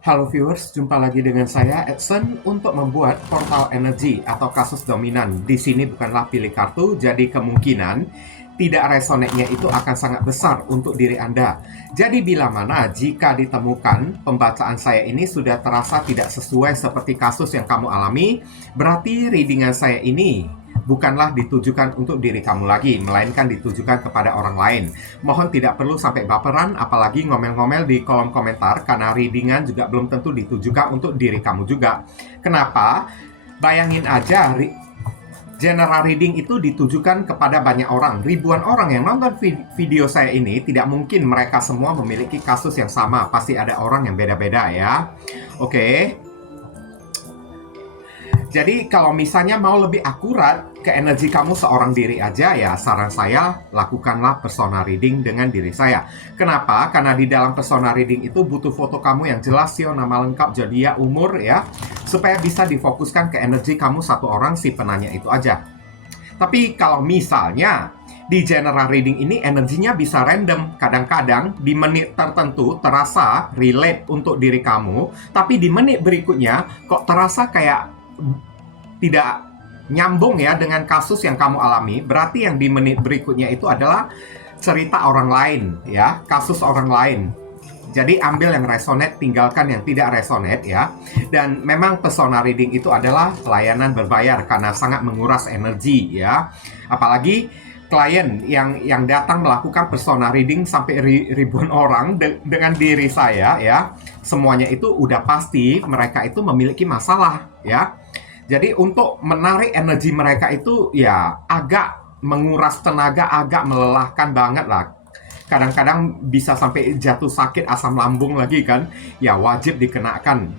Halo viewers, jumpa lagi dengan saya Edson untuk membuat portal energi atau kasus dominan. Di sini bukanlah pilih kartu, jadi kemungkinan tidak resonate-nya itu akan sangat besar untuk diri Anda. Jadi bila mana jika ditemukan pembacaan saya ini sudah terasa tidak sesuai seperti kasus yang kamu alami, berarti readingan saya ini bukanlah ditujukan untuk diri kamu lagi, melainkan ditujukan kepada orang lain. Mohon tidak perlu sampai baperan, apalagi ngomel-ngomel di kolom komentar, karena readingan juga belum tentu ditujukan untuk diri kamu juga. Kenapa? Bayangin aja, general reading itu ditujukan kepada banyak orang. Ribuan orang yang nonton video saya ini, tidak mungkin mereka semua memiliki kasus yang sama. Pasti ada orang yang beda-beda ya. Oke. Jadi kalau misalnya mau lebih akurat ke energi kamu seorang diri aja, ya saran saya lakukanlah persona reading dengan diri saya. Kenapa? Karena di dalam persona reading itu butuh foto kamu yang jelas, nama lengkap, zodiak, umur ya, supaya bisa difokuskan ke energi kamu satu orang si penanya itu aja. Tapi kalau misalnya di general reading ini energinya bisa random. Kadang-kadang di menit tertentu terasa relate untuk diri kamu, tapi di menit berikutnya kok terasa kayak tidak nyambung ya dengan kasus yang kamu alami. Berarti yang di menit berikutnya itu adalah cerita orang lain ya, kasus orang lain. Jadi ambil yang resonate, tinggalkan yang tidak resonate ya. Dan memang persona reading itu adalah layanan berbayar karena sangat menguras energi ya. Apalagi klien yang datang melakukan persona reading sampai ribuan orang dengan diri saya ya. Semuanya itu udah pasti mereka itu memiliki masalah ya. Jadi untuk menarik energi mereka itu ya agak menguras tenaga, agak melelahkan banget lah. Kadang-kadang bisa sampai jatuh sakit asam lambung lagi kan. Ya wajib dikenakan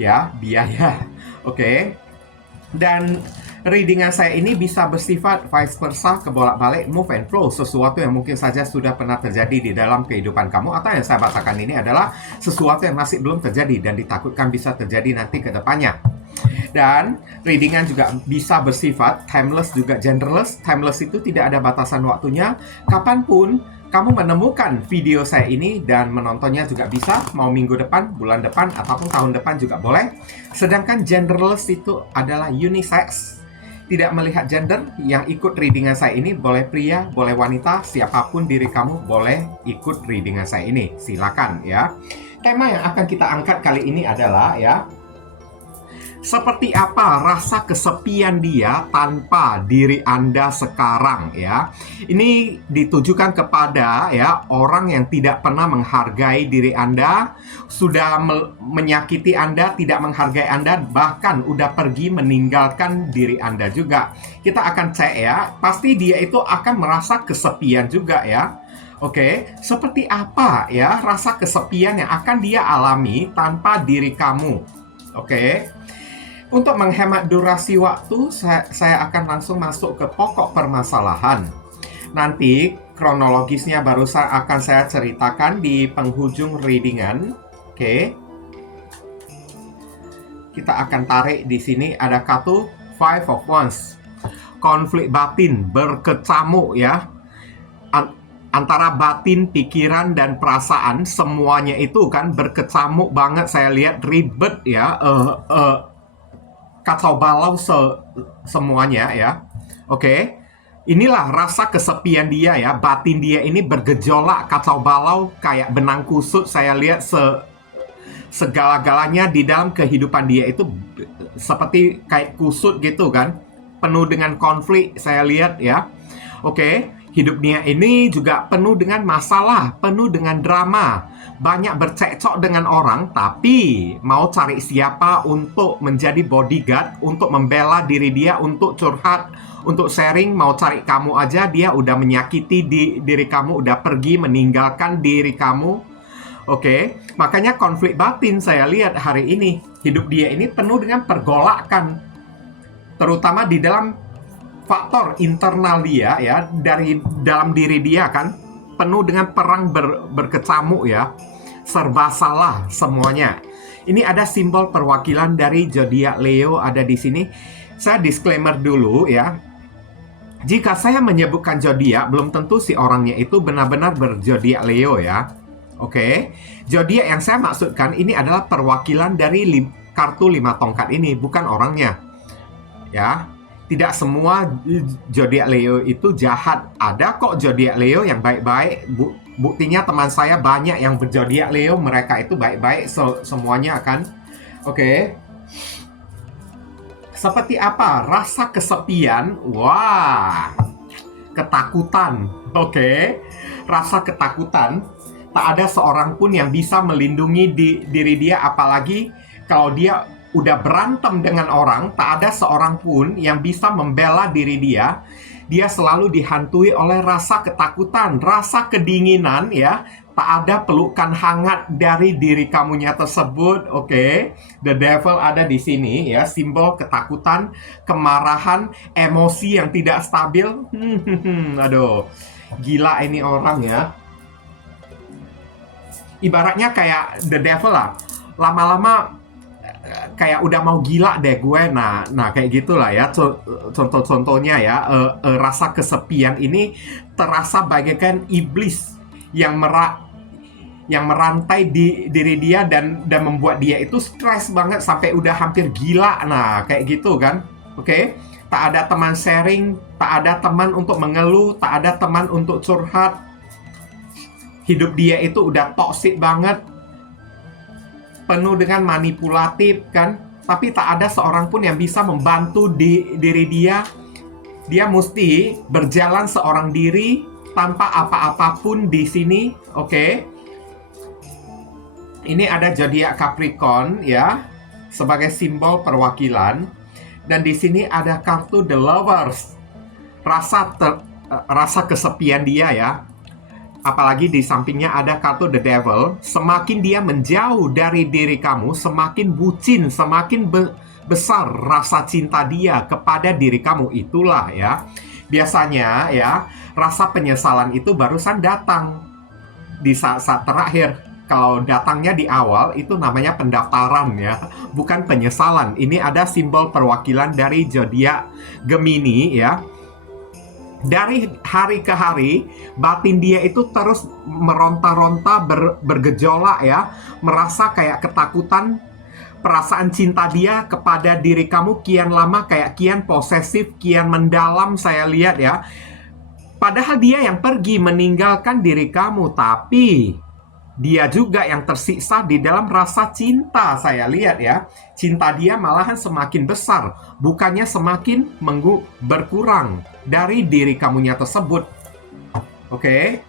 ya biaya. Oke. Dan readingan saya ini bisa bersifat vice versa, kebolak-balik, move and flow. Sesuatu yang mungkin saja sudah pernah terjadi di dalam kehidupan kamu, atau yang saya bacakan ini adalah sesuatu yang masih belum terjadi dan ditakutkan bisa terjadi nanti ke depannya. Dan readingan juga bisa bersifat timeless juga genderless. Timeless itu tidak ada batasan waktunya. Kapanpun kamu menemukan video saya ini dan menontonnya juga bisa. Mau minggu depan, bulan depan, ataupun tahun depan juga boleh. Sedangkan genderless itu adalah unisex. Tidak melihat gender. Yang ikut readingan saya ini boleh pria, boleh wanita. Siapapun diri kamu boleh ikut readingan saya ini. Silakan ya. Tema yang akan kita angkat kali ini adalah ya, seperti apa rasa kesepian dia tanpa diri Anda sekarang ya. Ini ditujukan kepada ya orang yang tidak pernah menghargai diri Anda, sudah menyakiti Anda, tidak menghargai Anda, bahkan udah pergi meninggalkan diri Anda juga. Kita akan cek ya, pasti dia itu akan merasa kesepian juga ya. Oke, seperti apa ya rasa kesepian yang akan dia alami tanpa diri kamu? Oke. Untuk menghemat durasi waktu, saya akan langsung masuk ke pokok permasalahan. Nanti kronologisnya barusan akan saya ceritakan di penghujung readingan. Oke. Kita akan tarik di sini ada kartu Five of Wands. Konflik batin berkecamuk ya. Antara batin, pikiran, dan perasaan, semuanya itu kan berkecamuk banget. Saya lihat ribet ya. Kacau balau semuanya ya. Oke. Inilah rasa kesepian dia ya. Batin dia ini bergejolak, kacau balau, kayak benang kusut. Saya lihat segala-galanya di dalam kehidupan dia itu seperti kayak kusut gitu kan. Penuh dengan konflik saya lihat ya. Oke. Hidup dia ini juga penuh dengan masalah, penuh dengan drama. Banyak bercekcok dengan orang, tapi mau cari siapa untuk menjadi bodyguard, untuk membela diri dia, untuk curhat, untuk sharing. Mau cari kamu aja, dia udah menyakiti diri kamu, udah pergi meninggalkan diri kamu. Oke, makanya konflik batin saya lihat hari ini. Hidup dia ini penuh dengan pergolakan, terutama di dalam faktor internal dia ya, dari dalam diri dia kan penuh dengan perang berkecamuk ya, serba salah semuanya. Ini ada simbol perwakilan dari zodiak Leo ada di sini. Saya disclaimer dulu ya. Jika saya menyebutkan zodiak, belum tentu si orangnya itu benar-benar berzodiak Leo ya. Oke. Zodiak yang saya maksudkan ini adalah perwakilan dari kartu 5 tongkat ini, bukan orangnya. Ya. Tidak semua zodiak Leo itu jahat. Ada kok zodiak Leo yang baik-baik. Buktinya teman saya banyak yang berzodiak Leo, mereka itu baik-baik semuanya kan. Oke. Seperti apa? Rasa kesepian. Wah. Ketakutan. Oke. Rasa ketakutan. Tak ada seorang pun yang bisa melindungi diri dia, apalagi kalau dia udah berantem dengan orang, tak ada seorang pun yang bisa membela diri dia. Dia selalu dihantui oleh rasa ketakutan, rasa kedinginan ya. Tak ada pelukan hangat dari diri kamunya tersebut. Oke. The devil ada di sini ya, simbol ketakutan, kemarahan, emosi yang tidak stabil. Aduh. Gila ini orang ya. Ibaratnya kayak the devil lah. Lama-lama kayak udah mau gila deh gue. Nah kayak gitulah ya contoh-contohnya ya. Rasa kesepian ini terasa bagaikan iblis yang merantai di diri dia dan membuat dia itu stres banget sampai udah hampir gila. Nah kayak gitu kan. Oke. Tak ada teman sharing, tak ada teman untuk mengeluh, tak ada teman untuk curhat. Hidup dia itu udah toksik banget, penuh dengan manipulatif kan. Tapi tak ada seorang pun yang bisa membantu diri dia. Dia mesti berjalan seorang diri tanpa apa-apapun di sini. Oke. Ini ada zodiak Capricorn ya, sebagai simbol perwakilan. Dan di sini ada kartu The Lovers. Rasa kesepian dia ya. Apalagi di sampingnya ada kartu The Devil. Semakin dia menjauh dari diri kamu, semakin bucin, semakin besar rasa cinta dia kepada diri kamu. Itulah ya. Biasanya ya, rasa penyesalan itu barusan datang di saat-saat terakhir. Kalau datangnya di awal, itu namanya pendaftaran ya, bukan penyesalan. Ini ada simbol perwakilan dari zodiak Gemini ya. Dari hari ke hari, batin dia itu terus meronta-ronta, bergejolak ya. Merasa kayak ketakutan. Perasaan cinta dia kepada diri kamu kian lama kayak kian posesif, kian mendalam saya lihat ya. Padahal dia yang pergi meninggalkan diri kamu, tapi dia juga yang tersiksa di dalam rasa cinta saya lihat ya. Cinta dia malahan semakin besar, bukannya semakin berkurang dari diri kamunya tersebut. Oke.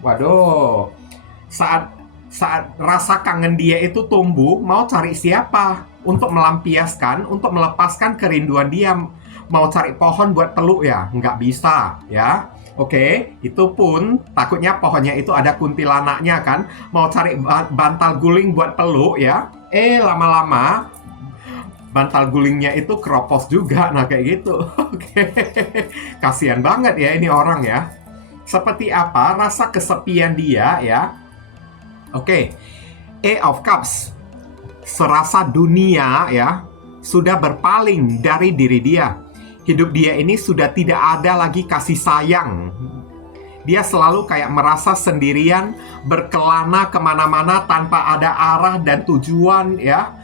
Waduh. Saat rasa kangen dia itu tumbuh, mau cari siapa untuk melampiaskan, untuk melepaskan kerinduan dia. Mau cari pohon buat peluk ya? Nggak bisa ya. Oke, itu pun takutnya pohonnya itu ada kuntilanaknya kan. Mau cari bantal guling buat peluk ya. Lama-lama bantal gulingnya itu keropos juga. Nah kayak gitu. Oke, kasihan banget ya ini orang ya. Seperti apa rasa kesepian dia ya. Oke, Eight of Cups. Serasa dunia ya sudah berpaling dari diri dia. Hidup dia ini sudah tidak ada lagi kasih sayang. Dia selalu kayak merasa sendirian, berkelana kemana-mana tanpa ada arah dan tujuan ya.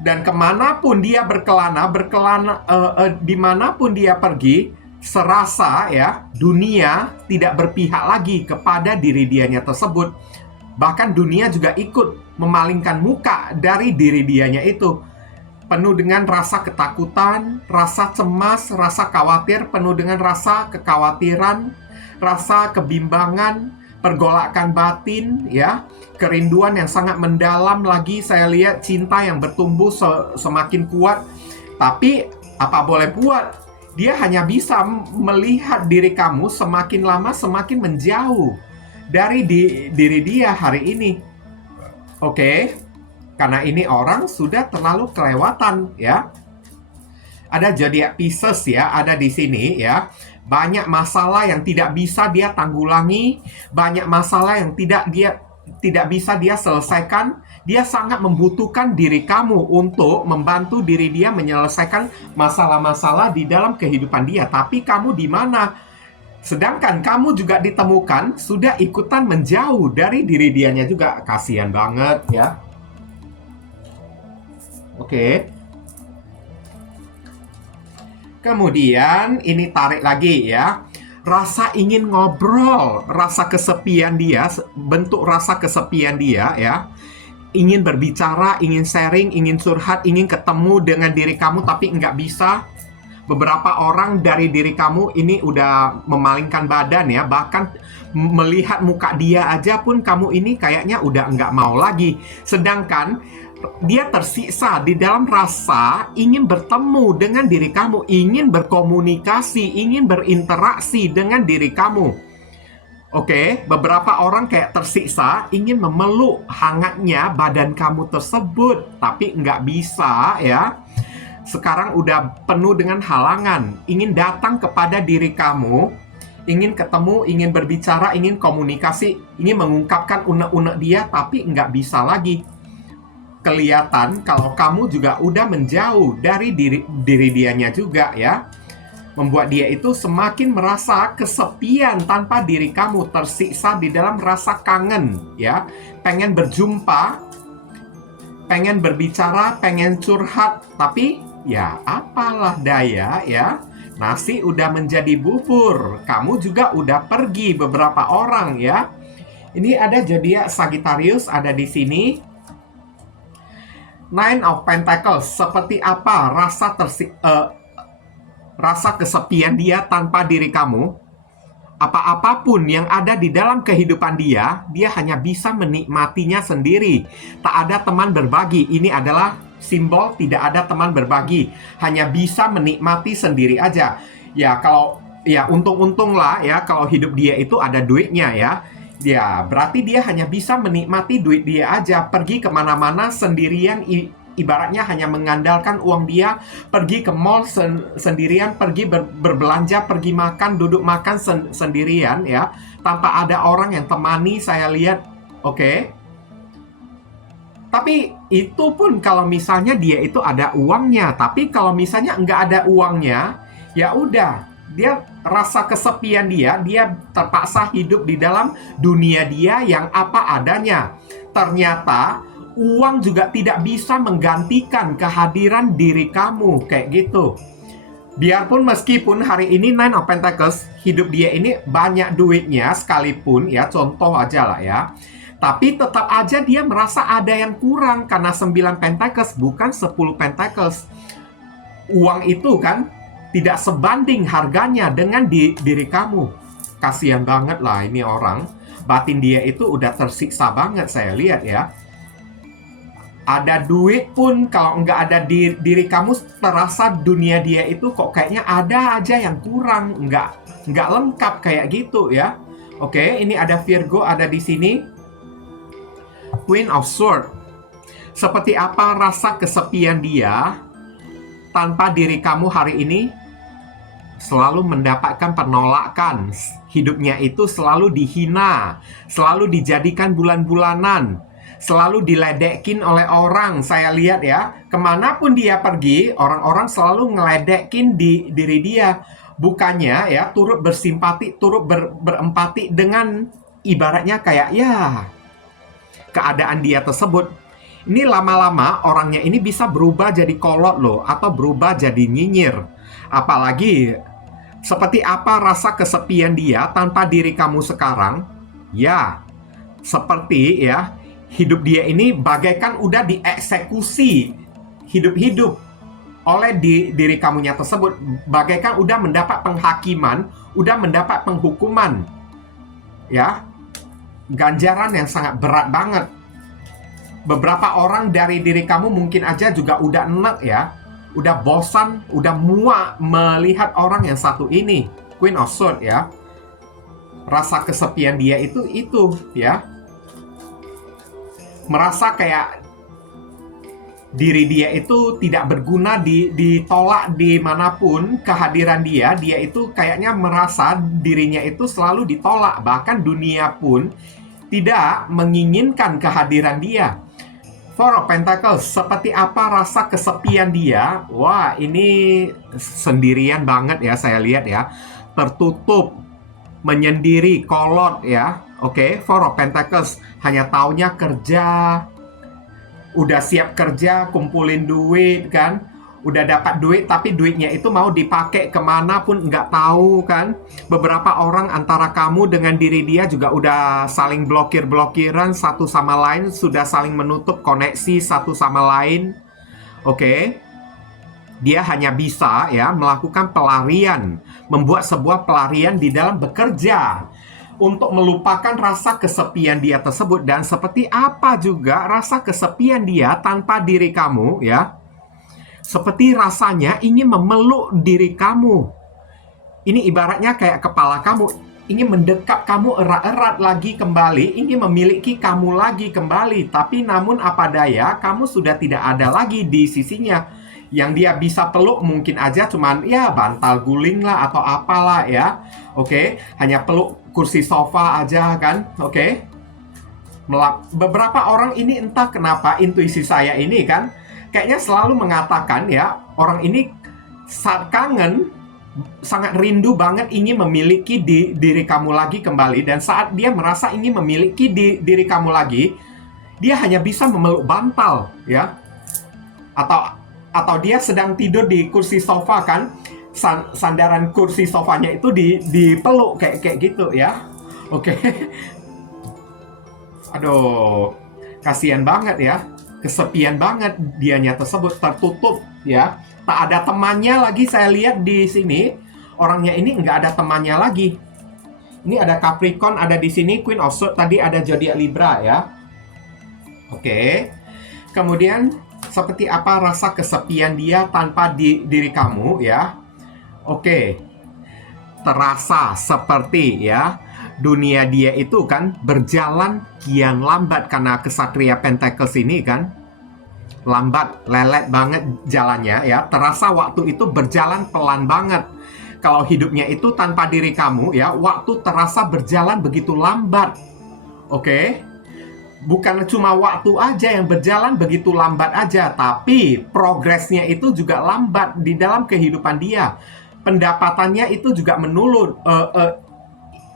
Dan kemanapun dia berkelana, dimanapun dia pergi, serasa ya dunia tidak berpihak lagi kepada diri dianya tersebut. Bahkan dunia juga ikut memalingkan muka dari diri dianya itu. Penuh dengan rasa ketakutan, rasa cemas, rasa khawatir, penuh dengan rasa kekhawatiran, rasa kebimbangan, pergolakan batin, ya, kerinduan yang sangat mendalam lagi. Saya lihat cinta yang bertumbuh semakin kuat. Tapi apa boleh buat, dia hanya bisa melihat diri kamu semakin lama semakin menjauh dari diri dia hari ini. Oke. Karena ini orang sudah terlalu kelewatan ya. Ada zodiak Pisces ya, ada di sini ya. Banyak masalah yang tidak bisa dia tanggulangi, banyak masalah yang tidak bisa dia selesaikan. Dia sangat membutuhkan diri kamu untuk membantu diri dia menyelesaikan masalah-masalah di dalam kehidupan dia. Tapi kamu di mana? Sedangkan kamu juga ditemukan sudah ikutan menjauh dari diri dianya juga. Kasihan banget ya. Oke. Kemudian ini tarik lagi ya. Rasa ingin ngobrol, rasa kesepian dia, bentuk rasa kesepian dia ya. Ingin berbicara, ingin sharing, ingin curhat, ingin ketemu dengan diri kamu tapi nggak bisa. Beberapa orang dari diri kamu ini udah memalingkan badan ya. Bahkan melihat muka dia aja pun kamu ini kayaknya udah nggak mau lagi. Sedangkan dia tersiksa di dalam rasa ingin bertemu dengan diri kamu, ingin berkomunikasi, ingin berinteraksi dengan diri kamu. Oke, beberapa orang kayak tersiksa ingin memeluk hangatnya badan kamu tersebut, tapi nggak bisa ya. Sekarang udah penuh dengan halangan, ingin datang kepada diri kamu, ingin ketemu, ingin berbicara, ingin komunikasi, ingin mengungkapkan unek-unek dia, tapi nggak bisa lagi. Kelihatan kalau kamu juga udah menjauh dari diri dianya juga ya. Membuat dia itu semakin merasa kesepian tanpa diri kamu, tersiksa di dalam rasa kangen ya. Pengen berjumpa, pengen berbicara, pengen curhat, tapi ya apalah daya ya. Nasi udah menjadi bubur, kamu juga udah pergi beberapa orang ya. Ini ada zodiak Sagittarius ada di sini. Nine of Pentacles, seperti apa rasa kesepian dia tanpa diri kamu? Apa-apapun yang ada di dalam kehidupan dia hanya bisa menikmatinya sendiri. Tak ada teman berbagi. Ini adalah simbol tidak ada teman berbagi. Hanya bisa menikmati sendiri aja. Ya kalau ya untung-untung lah ya kalau hidup dia itu ada duitnya ya. Ya, berarti dia hanya bisa menikmati duit dia aja. Pergi kemana-mana sendirian, ibaratnya hanya mengandalkan uang dia. Pergi ke mall sendirian, pergi berbelanja, pergi makan, duduk makan sendirian ya. Tanpa ada orang yang temani, saya lihat. Oke. Tapi itu pun kalau misalnya dia itu ada uangnya. Tapi kalau misalnya nggak ada uangnya, ya udah. Dia rasa kesepian dia terpaksa hidup di dalam dunia dia yang apa adanya. Ternyata uang juga tidak bisa menggantikan kehadiran diri kamu kayak gitu. Biarpun meskipun hari ini Nine of Pentacles hidup dia ini banyak duitnya sekalipun ya, contoh aja lah ya. Tapi tetap aja dia merasa ada yang kurang karena 9 Pentacles bukan 10 Pentacles. Uang itu kan tidak sebanding harganya dengan diri kamu. Kasihan banget lah ini orang. Batin dia itu udah tersiksa banget saya lihat ya. Ada duit pun kalau nggak ada diri kamu terasa dunia dia itu kok kayaknya ada aja yang kurang. Nggak lengkap kayak gitu ya. Oke, ini ada Virgo ada di sini. Queen of Swords. Seperti apa rasa kesepian dia tanpa diri kamu hari ini? Selalu mendapatkan penolakan. Hidupnya itu selalu dihina, selalu dijadikan bulan-bulanan, selalu diledekin oleh orang. Saya lihat ya, kemanapun dia pergi, orang-orang selalu ngeledekin diri dia. Bukannya ya turut bersimpati, turut berempati dengan ibaratnya kayak ya keadaan dia tersebut. Ini lama-lama orangnya ini bisa berubah jadi kolot loh, atau berubah jadi nyinyir. Apalagi seperti apa rasa kesepian dia tanpa diri kamu sekarang? Ya, seperti ya hidup dia ini bagaikan udah dieksekusi hidup-hidup oleh diri kamunya tersebut. Bagaikan udah mendapat penghakiman, udah mendapat penghukuman. Ya, ganjaran yang sangat berat banget. Beberapa orang dari diri kamu mungkin aja juga udah enek ya, udah bosan, udah muak melihat orang yang satu ini, Queen of Swords ya. Rasa kesepian dia itu ya. Merasa kayak diri dia itu tidak berguna, ditolak dimanapun kehadiran dia itu kayaknya merasa dirinya itu selalu ditolak. Bahkan dunia pun tidak menginginkan kehadiran dia. Four of Pentacles, seperti apa rasa kesepian dia? Wah, ini sendirian banget ya saya lihat ya. Tertutup, menyendiri, kolot ya. Oke, Four of Pentacles hanya taunya kerja, udah siap kerja, kumpulin duit kan, udah dapat duit tapi duitnya itu mau dipakai kemana pun nggak tahu kan. Beberapa orang antara kamu dengan diri dia juga udah saling blokir-blokiran satu sama lain, sudah saling menutup koneksi satu sama lain. Oke. Dia hanya bisa ya melakukan pelarian, membuat sebuah pelarian di dalam bekerja untuk melupakan rasa kesepian dia tersebut. Dan seperti apa juga rasa kesepian dia tanpa diri kamu ya, seperti rasanya ingin memeluk diri kamu. Ini ibaratnya kayak kepala kamu ingin mendekap kamu erat-erat lagi kembali, ingin memiliki kamu lagi kembali. Tapi namun apa daya, kamu sudah tidak ada lagi di sisinya. Yang dia bisa peluk mungkin aja cuman ya bantal guling lah atau apalah ya. Oke, hanya peluk kursi sofa aja kan. Oke. Beberapa orang ini entah kenapa intuisi saya ini kan kayaknya selalu mengatakan ya, orang ini saat kangen sangat rindu banget ingin memiliki diri kamu lagi kembali. Dan saat dia merasa ingin memiliki diri kamu lagi, dia hanya bisa memeluk bantal ya. Atau dia sedang tidur di kursi sofa kan, sandaran kursi sofanya itu dipeluk kayak gitu ya. Oke. Aduh, kasihan banget ya. Kesepian banget dianya tersebut, tertutup ya. Tak ada temannya lagi, saya lihat di sini. Orangnya ini nggak ada temannya lagi. Ini ada Capricorn ada di sini, Queen of Swords, tadi ada zodiak Libra ya. Oke. Kemudian seperti apa rasa kesepian dia tanpa diri kamu ya. Oke. Terasa seperti ya dunia dia itu kan berjalan kian lambat karena kesatria Pentacles ini kan. Lambat, lelet banget jalannya ya. Terasa waktu itu berjalan pelan banget. Kalau hidupnya itu tanpa diri kamu ya, waktu terasa berjalan begitu lambat. Oke. Bukan cuma waktu aja yang berjalan begitu lambat aja, tapi progresnya itu juga lambat di dalam kehidupan dia. Pendapatannya itu juga menurun.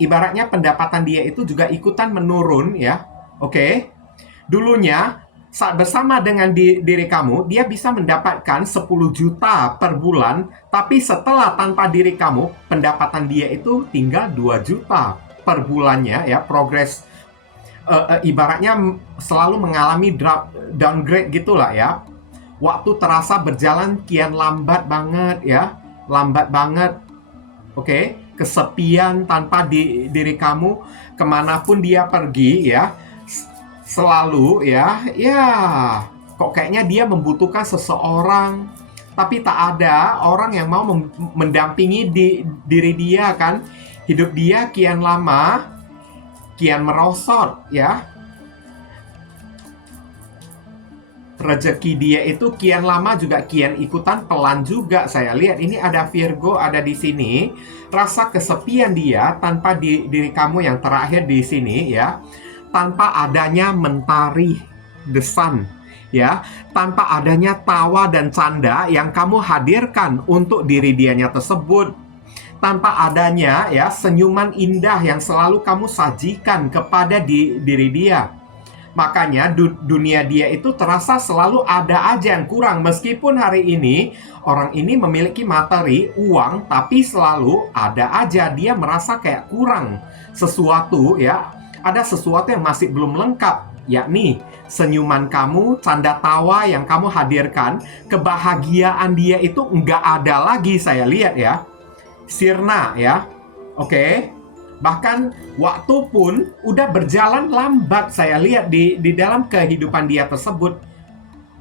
Ibaratnya pendapatan dia itu juga ikutan menurun ya. Oke. Dulunya saat bersama dengan diri kamu, dia bisa mendapatkan 10 juta per bulan, tapi setelah tanpa diri kamu, pendapatan dia itu tinggal 2 juta per bulannya ya. Progres ibaratnya selalu mengalami downgrade gitulah ya. Waktu terasa berjalan kian lambat banget ya. Lambat banget. Oke. Kesepian tanpa diri kamu. Kemanapun dia pergi ya, selalu ya. Ya, kok kayaknya dia membutuhkan seseorang, tapi tak ada orang yang mau mendampingi diri dia kan. Hidup dia kian lama kian merosot ya. Rezeki dia itu kian lama juga kian ikutan pelan juga. Saya lihat ini ada Virgo ada di sini. Rasa kesepian dia tanpa diri kamu yang terakhir di sini ya. Tanpa adanya mentari the sun ya. Tanpa adanya tawa dan canda yang kamu hadirkan untuk diri dianya tersebut. Tanpa adanya ya senyuman indah yang selalu kamu sajikan kepada diri dia. Makanya dunia dia itu terasa selalu ada aja yang kurang. Meskipun hari ini orang ini memiliki materi, uang, tapi selalu ada aja dia merasa kayak kurang sesuatu ya. Ada sesuatu yang masih belum lengkap, yakni senyuman kamu, canda tawa yang kamu hadirkan. Kebahagiaan dia itu nggak ada lagi saya lihat ya. Sirna ya. Oke. Bahkan waktu pun udah berjalan lambat saya lihat di dalam kehidupan dia tersebut.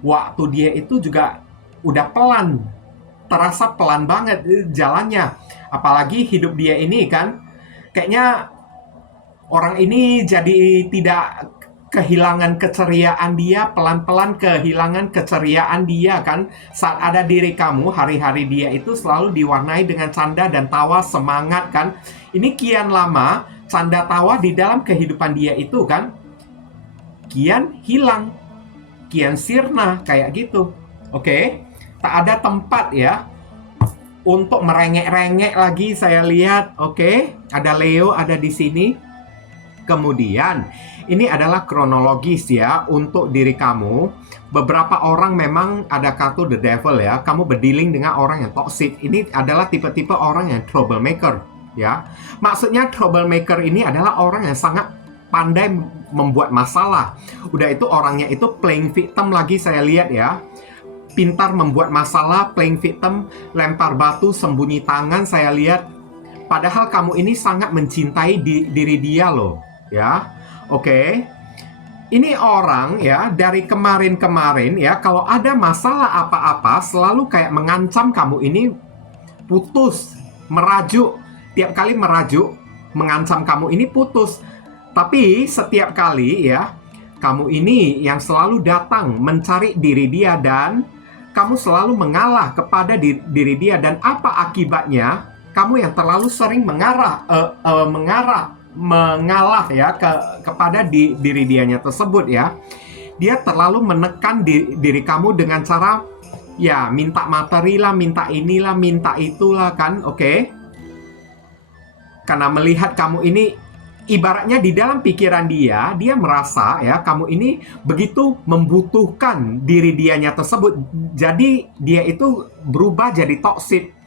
Waktu dia itu juga udah pelan. Terasa pelan banget jalannya. Apalagi hidup dia ini kan kayaknya orang ini jadi tidak kehilangan keceriaan dia, pelan-pelan kehilangan keceriaan dia kan. Saat ada diri kamu, hari-hari dia itu selalu diwarnai dengan canda dan tawa, semangat kan. Ini kian lama, canda tawa di dalam kehidupan dia itu kan kian hilang, kian sirna kayak gitu. Oke, tak ada tempat ya. untuk merengek-rengek lagi saya lihat. Oke, ada Leo ada di sini. Kemudian, ini adalah kronologis ya untuk diri kamu. Beberapa orang memang ada kartu The Devil ya. Kamu berdealing dengan orang yang toxic. Ini adalah tipe-tipe orang yang troublemaker ya. Maksudnya troublemaker ini adalah orang yang sangat pandai membuat masalah. Udah itu orangnya itu playing victim lagi saya lihat ya. Pintar membuat masalah, playing victim, lempar batu, sembunyi tangan saya lihat. Padahal kamu ini sangat mencintai diri dia loh, ya. Oke. Ini orang ya dari kemarin-kemarin ya, kalau ada masalah apa-apa selalu kayak mengancam kamu ini putus, merajuk. Tiap kali merajuk, mengancam kamu ini putus. Tapi setiap kali ya, kamu ini yang selalu datang mencari diri dia dan kamu selalu mengalah kepada diri dia. Dan apa akibatnya? Kamu yang terlalu sering mengalah ya kepada diri dianya tersebut ya. Dia terlalu menekan diri kamu dengan cara ya minta materi lah, minta inilah, minta itulah kan, oke? Karena melihat kamu ini ibaratnya di dalam pikiran dia merasa ya kamu ini begitu membutuhkan diri dianya tersebut. Jadi dia itu berubah jadi toksik.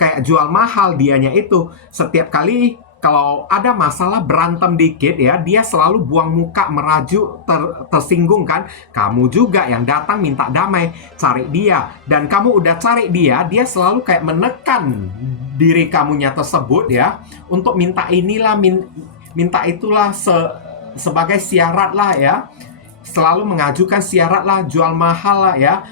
Kayak jual mahal dianya itu. Setiap kali kalau ada masalah berantem dikit ya, dia selalu buang muka, merajuk, tersinggung kan. Kamu juga yang datang minta damai, cari dia. Dan kamu udah cari dia selalu kayak menekan diri kamunya tersebut ya. Untuk minta inilah, minta itulah sebagai syarat lah ya. Selalu mengajukan syarat lah, jual mahal lah ya.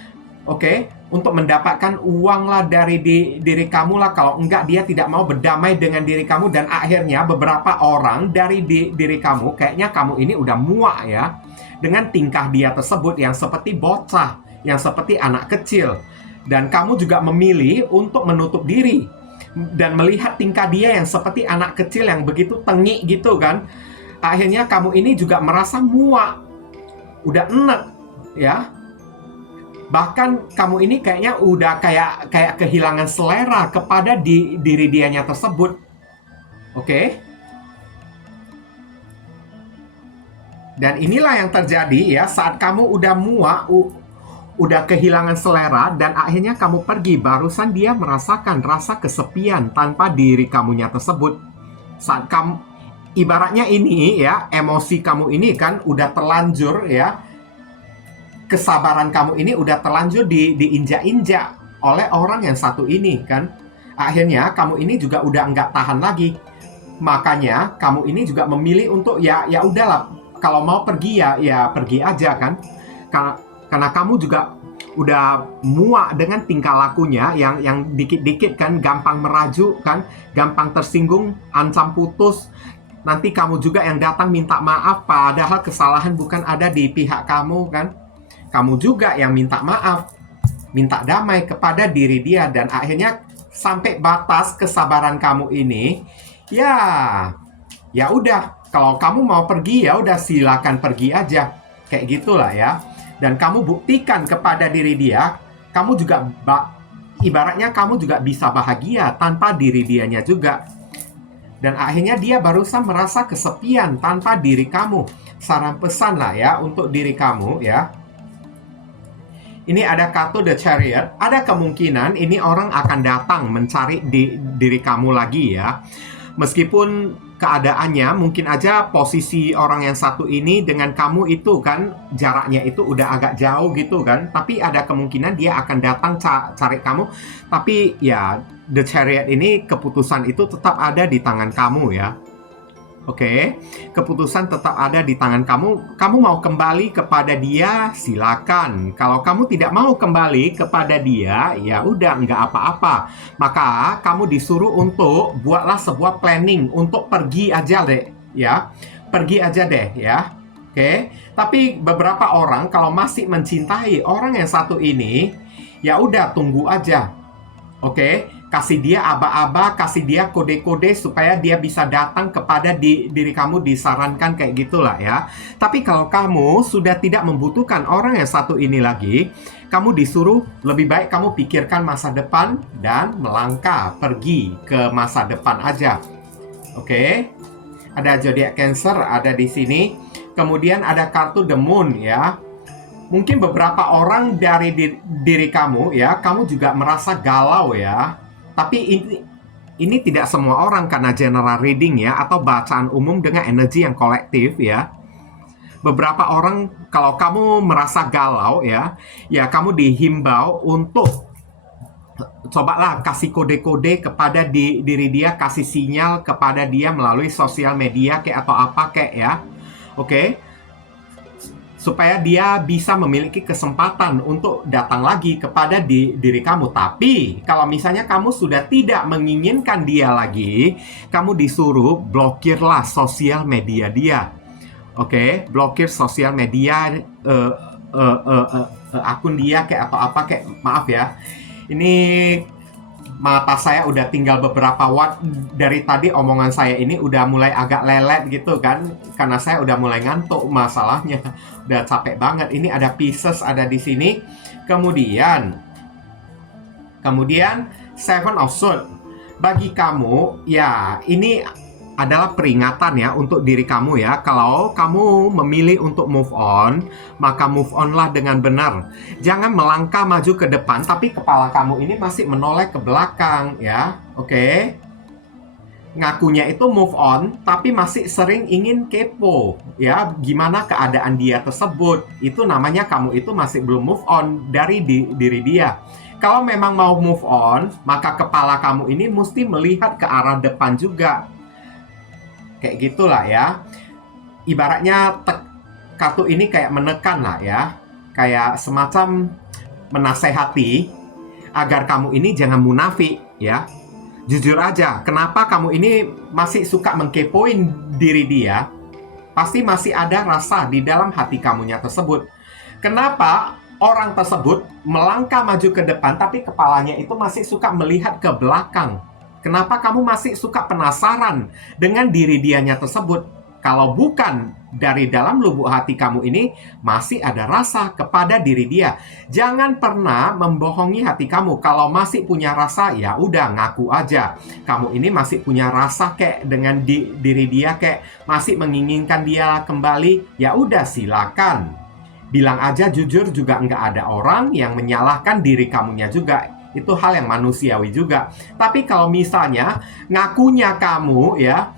Oke, untuk mendapatkan uang lah dari diri kamu lah. Kalau enggak dia tidak mau berdamai dengan diri kamu. Dan akhirnya beberapa orang dari diri kamu, kayaknya kamu ini udah muak ya dengan tingkah dia tersebut yang seperti bocah, yang seperti anak kecil. Dan kamu juga memilih untuk menutup diri dan melihat tingkah dia yang seperti anak kecil yang begitu tengik gitu kan. Akhirnya kamu ini juga merasa muak, udah enek ya. Bahkan kamu ini kayaknya udah kayak kehilangan selera kepada diri dianya tersebut. Oke? Dan inilah yang terjadi ya saat kamu udah muak, udah kehilangan selera dan akhirnya kamu pergi. Barusan dia merasakan rasa kesepian tanpa diri kamunya tersebut. Saat kamu ibaratnya ini ya, emosi kamu ini kan udah terlanjur ya. Kesabaran kamu ini udah terlanjur diinjak-injak oleh orang yang satu ini kan. Akhirnya kamu ini juga udah nggak tahan lagi. Makanya kamu ini juga memilih untuk ya udahlah, kalau mau pergi ya pergi aja kan. Karena kamu juga udah muak dengan tingkah lakunya yang dikit-dikit kan gampang merajuk kan, gampang tersinggung, ancam putus. Nanti kamu juga yang datang minta maaf padahal kesalahan bukan ada di pihak kamu kan. Kamu juga yang minta maaf, minta damai kepada diri dia. Dan akhirnya sampai batas kesabaran kamu ini, ya udah. Kalau kamu mau pergi ya udah silakan pergi aja. Kayak gitulah ya. Dan kamu buktikan kepada diri dia, kamu juga ibaratnya kamu juga bisa bahagia tanpa diri dianya juga. Dan akhirnya dia barusan merasa kesepian tanpa diri kamu. Saran pesan lah ya untuk diri kamu ya. Ini ada kartu The Chariot. Ada kemungkinan ini orang akan datang mencari diri kamu lagi ya. Meskipun keadaannya mungkin aja posisi orang yang satu ini dengan kamu itu kan jaraknya itu udah agak jauh gitu kan. Tapi ada kemungkinan dia akan datang cari kamu. Tapi ya The Chariot ini keputusan itu tetap ada di tangan kamu ya. Oke, keputusan tetap ada di tangan kamu. Kamu mau kembali kepada dia, silakan. Kalau kamu tidak mau kembali kepada dia, ya udah nggak apa-apa. Maka kamu disuruh untuk buatlah sebuah planning untuk pergi aja deh, ya. Pergi aja deh, ya. Oke. Tapi beberapa orang kalau masih mencintai orang yang satu ini, ya udah tunggu aja. Oke. kasih dia aba-aba, kasih dia kode-kode supaya dia bisa datang kepada diri kamu, disarankan kayak gitulah ya. Tapi kalau kamu sudah tidak membutuhkan orang yang satu ini lagi, kamu disuruh lebih baik kamu pikirkan masa depan dan melangkah pergi ke masa depan aja. Oke. Ada zodiak Cancer ada di sini. Kemudian ada kartu The Moon ya. Mungkin beberapa orang dari diri kamu ya, kamu juga merasa galau ya. Tapi ini tidak semua orang karena general reading ya, atau bacaan umum dengan energi yang kolektif ya. Beberapa orang kalau kamu merasa galau ya, ya kamu dihimbau untuk cobalah kasih kode-kode kepada diri dia, kasih sinyal kepada dia melalui sosial media kayak atau apa kayak ya. Oke. Supaya dia bisa memiliki kesempatan untuk datang lagi kepada diri kamu. Tapi, kalau misalnya kamu sudah tidak menginginkan dia lagi, kamu disuruh blokirlah sosial media dia. Oke, blokir sosial media akun dia kayak atau apa kayak, maaf ya. Ini mata saya udah tinggal beberapa watt dari tadi, omongan saya ini udah mulai agak lelet gitu kan, karena saya udah mulai ngantuk masalahnya, udah capek banget. Ini ada Pisces ada di sini. Kemudian Seven of Swords. Bagi kamu ya, ini adalah peringatan ya untuk diri kamu ya. Kalau kamu memilih untuk move on, maka move onlah dengan benar. Jangan melangkah maju ke depan, tapi kepala kamu ini masih menoleh ke belakang ya. Oke. Ngakunya itu move on, tapi masih sering ingin kepo ya. Gimana keadaan dia tersebut. Itu namanya kamu itu masih belum move on dari diri dia. Kalau memang mau move on, maka kepala kamu ini mesti melihat ke arah depan juga. Kayak gitulah ya. Ibaratnya kartu ini kayak menekan lah ya. Kayak semacam menasehati agar kamu ini jangan munafik ya. Jujur aja, kenapa kamu ini masih suka mengkepoin diri dia? Pasti masih ada rasa di dalam hati kamunya tersebut. Kenapa orang tersebut melangkah maju ke depan tapi kepalanya itu masih suka melihat ke belakang? Kenapa kamu masih suka penasaran dengan diri dianya tersebut? Kalau bukan dari dalam lubuk hati kamu ini masih ada rasa kepada diri dia. Jangan pernah membohongi hati kamu. Kalau masih punya rasa, ya udah ngaku aja. Kamu ini masih punya rasa kayak dengan diri dia, kayak masih menginginkan dia kembali. Ya udah silakan. Bilang aja jujur juga nggak ada orang yang menyalahkan diri kamunya juga. Itu hal yang manusiawi juga. Tapi kalau misalnya ngakunya kamu ya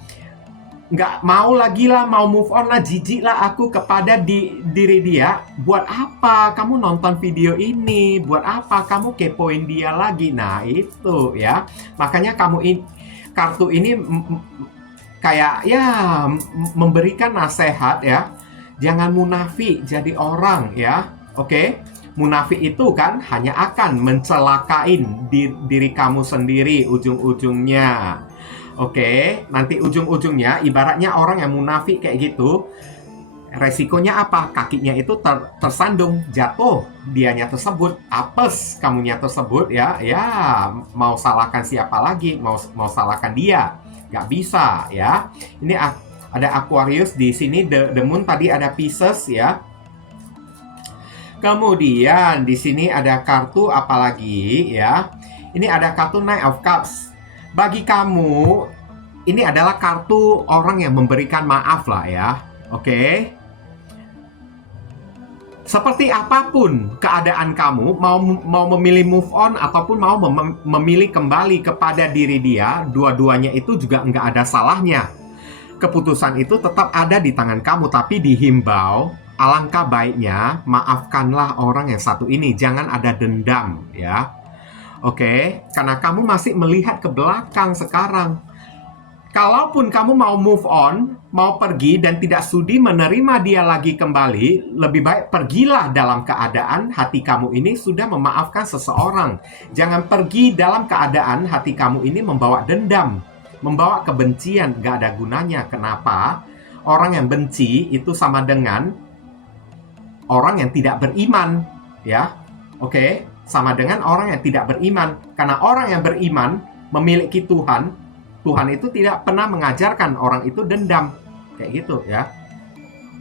nggak mau lagi lah, mau move on lah, jijik lah aku kepada diri dia. Buat apa kamu nonton video ini? Buat apa kamu kepoin dia lagi? Nah itu ya. Makanya kartu ini kayak ya memberikan nasihat ya. Jangan munafik jadi orang ya. Oke? Munafik itu kan hanya akan mencelakain diri kamu sendiri ujung-ujungnya. Oke, nanti ujung-ujungnya ibaratnya orang yang munafik kayak gitu, resikonya apa? Kakinya itu tersandung, jatuh dianya tersebut, apes kamunya tersebut ya. Ya, mau salahkan siapa lagi? Mau salahkan dia? Nggak bisa ya. Ini ada Aquarius di sini, the Moon tadi ada Pisces ya. Kemudian di sini ada kartu apalagi ya. Ini ada kartu Knight of Cups. Bagi kamu ini adalah kartu orang yang memberikan maaf lah ya. Oke. Seperti apapun keadaan kamu, mau memilih move on ataupun mau memilih kembali kepada diri dia, dua-duanya itu juga nggak ada salahnya. Keputusan itu tetap ada di tangan kamu, tapi dihimbau alangkah baiknya maafkanlah orang yang satu ini. Jangan ada dendam ya. Oke, karena kamu masih melihat ke belakang sekarang. Kalaupun kamu mau move on, mau pergi dan tidak sudi menerima dia lagi kembali, lebih baik pergilah dalam keadaan hati kamu ini sudah memaafkan seseorang. Jangan pergi dalam keadaan hati kamu ini membawa dendam, membawa kebencian. Gak ada gunanya. Kenapa? Orang yang benci itu sama dengan orang yang tidak beriman, ya. Oke, sama dengan orang yang tidak beriman. Karena orang yang beriman memiliki Tuhan, Tuhan itu tidak pernah mengajarkan orang itu dendam. Kayak gitu ya.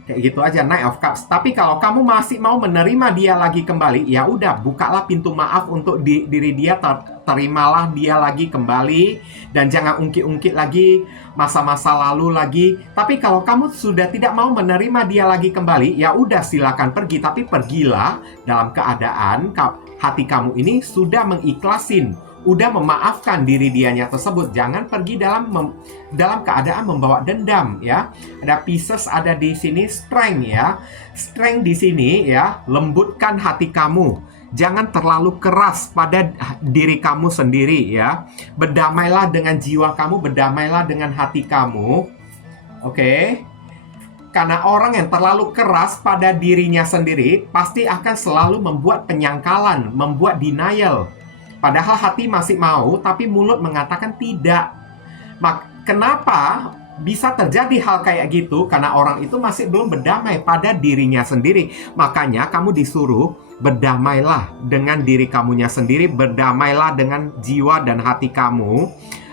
Kayak gitu aja, Knight of Cups. Tapi kalau kamu masih mau menerima dia lagi kembali, ya udah, bukalah pintu maaf untuk diri dia, terimalah dia lagi kembali, dan jangan ungkit-ungkit lagi masa-masa lalu lagi. Tapi kalau kamu sudah tidak mau menerima dia lagi kembali, ya udah, silakan pergi. Tapi pergilah dalam keadaan hati kamu ini sudah mengiklasin, udah memaafkan diri dianya tersebut. Jangan pergi dalam keadaan membawa dendam ya. Ada Pisces ada di sini, strength ya. Strength di sini ya, lembutkan hati kamu. Jangan terlalu keras pada diri kamu sendiri ya. Berdamailah dengan jiwa kamu, berdamailah dengan hati kamu. Oke. Karena orang yang terlalu keras pada dirinya sendiri pasti akan selalu membuat penyangkalan, membuat denial. Padahal hati masih mau, tapi mulut mengatakan tidak. Kenapa bisa terjadi hal kayak gitu? Karena orang itu masih belum berdamai pada dirinya sendiri. Makanya kamu disuruh berdamailah dengan diri kamunya sendiri, berdamailah dengan jiwa dan hati kamu.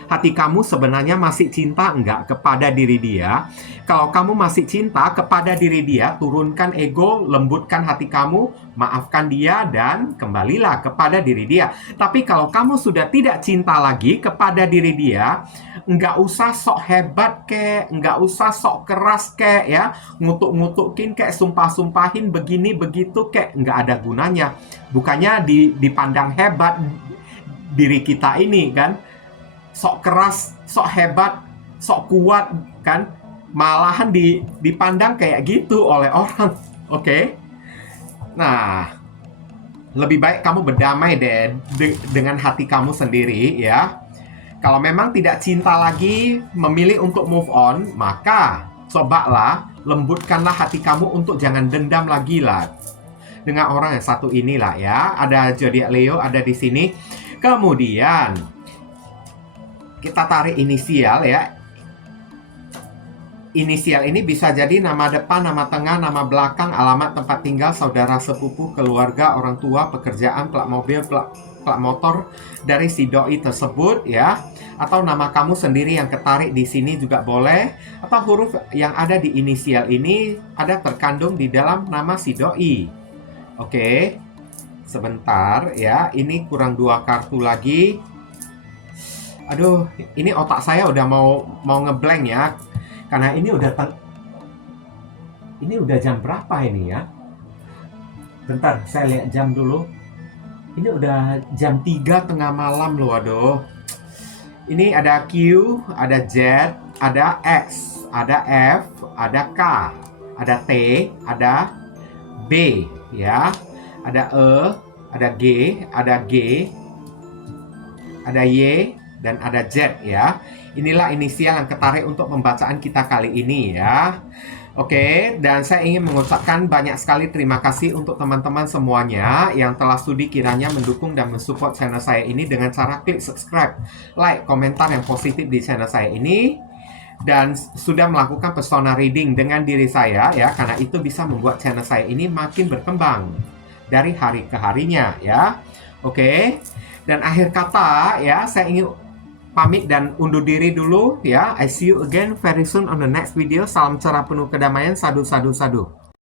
Hati kamu sebenarnya masih cinta enggak kepada diri dia? Kalau kamu masih cinta kepada diri dia, turunkan ego, lembutkan hati kamu, maafkan dia, dan kembalilah kepada diri dia. Tapi kalau kamu sudah tidak cinta lagi kepada diri dia, enggak usah sok hebat kek, enggak usah sok keras kek ya, ngutuk-ngutukin kek, sumpah-sumpahin begini begitu kek, enggak ada gunanya. Bukannya dipandang hebat diri kita ini kan, sok keras, sok hebat, sok kuat kan, malahan dipandang kayak gitu oleh orang. Oke? Nah, lebih baik kamu berdamai deh dengan hati kamu sendiri ya. Kalau memang tidak cinta lagi, memilih untuk move on, maka cobalah lembutkanlah hati kamu untuk jangan dendam lagi lah dengan orang yang satu inilah ya. Ada zodiak Leo ada di sini. Kemudian kita tarik inisial ya. Inisial ini bisa jadi nama depan, nama tengah, nama belakang, alamat tempat tinggal, saudara sepupu, keluarga, orang tua, pekerjaan, plat mobil, plat motor dari si doi tersebut ya. Atau nama kamu sendiri yang ketarik di sini juga boleh. Atau huruf yang ada di inisial ini ada terkandung di dalam nama si doi. Oke. Sebentar ya, ini kurang 2 kartu lagi. Aduh, ini otak saya udah mau ngeblank ya. Karena ini udah jam berapa ini ya? Bentar, saya lihat jam dulu. Ini udah jam 3 tengah malam loh, aduh. Ini ada Q, ada Z, ada X, ada F, ada K, ada T, ada B ya. Ada E, ada G, ada G, ada Y, dan ada Z ya. Inilah inisial yang ketarik untuk pembacaan kita kali ini ya. Oke, dan saya ingin mengucapkan banyak sekali terima kasih untuk teman-teman semuanya yang telah studi kiranya mendukung dan mensupport channel saya ini dengan cara klik subscribe, like, komentar yang positif di channel saya ini, dan sudah melakukan persona reading dengan diri saya ya, karena itu bisa membuat channel saya ini makin berkembang dari hari ke harinya ya. Oke, dan akhir kata ya, saya ingin pamit dan undur diri dulu ya. I see you again very soon on the next video. Salam cerah penuh kedamaian. Sadu, sadu, sadu.